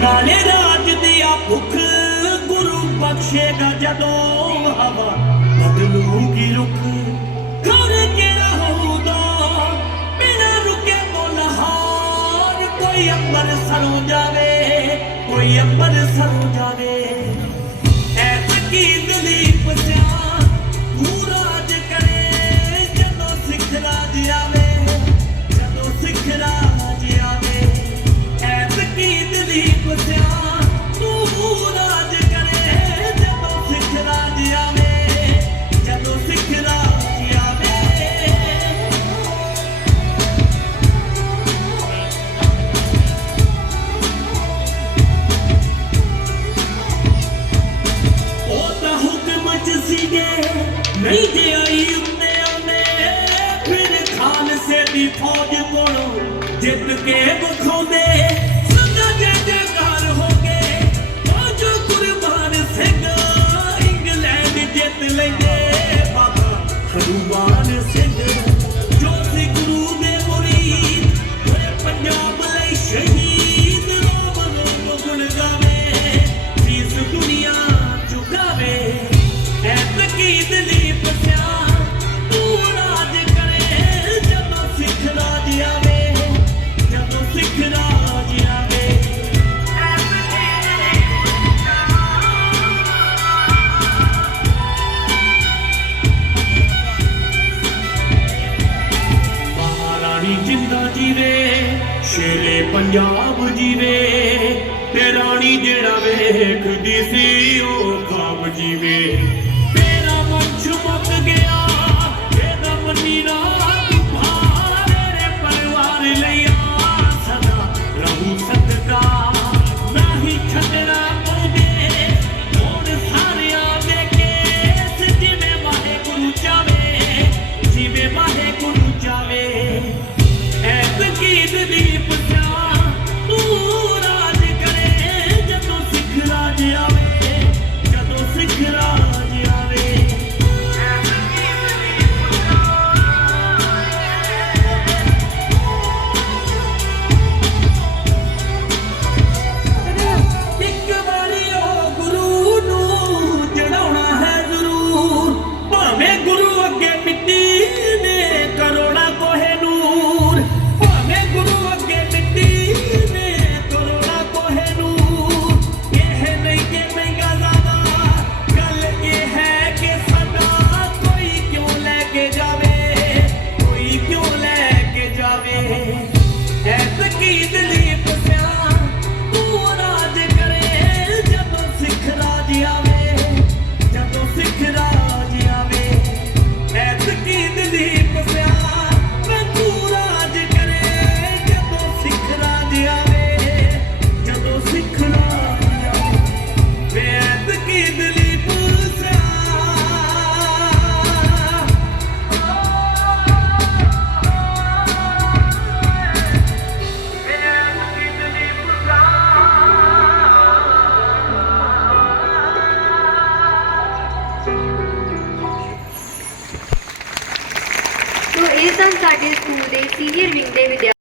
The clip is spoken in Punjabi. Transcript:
ਨਾਲੇ ਰਾਜ ਦੀ ਆ ਭੁੱਖ, ਗੁਰੂ ਬਖਸ਼ੇਗਾ ਜਦੋਂ ਹਵਾ ਬਦਲੂਗੀ ਰੁੱਖ। ਕਰ ਕਿਹੜਾ ਹੋਊਗਾ? ਬਿਨਾ ਰੁਕੇ ਤੋਂ ਲਹਾਰ ਕੋਈ ਅੰਬਰ ਸਰੋਂ ਜਾਵੇ, ਕੋਈ ਅੰਬਰ ਸਰੋਂ ਜਾਵੇ। ਐ ਤਕੀ ਦਲੀਪ ਸਿਆ ਪੂਰਾ ਜ ਕਰੇ, ਜਦੋਂ ਸਿੱਖ ਲਾ ਦਿਆਵੇ। ਜੇ ਆਈ ਉੱਤੇ ਆਉਂਦੇ ਫਿਰ ਖਾਲਸੇ ਦੀ ਫੌਜ ਕੋਲੋਂ ਜਿੱਤ ਕੇ ਵਿਖਾਉਂਦੇ ਹੀ ਜਿੰਦਾ ਜੀਵੇ ਸ਼ੇਰੇ ਪੰਜਾਬ ਜੀਵੇ ਤੇ ਰਾਣੀ ਜਿਹੜਾ ਵੇਖਦੀ ਸੀ ਉਹ ਖਾਬ ਜੀਵੇ। ਸਾਡੇ ਸਕੂਲ ਦੇ ਸੀਨੀਅਰ ਵਿੰਗ ਦੇ ਵਿਦਿਆਰਥੀ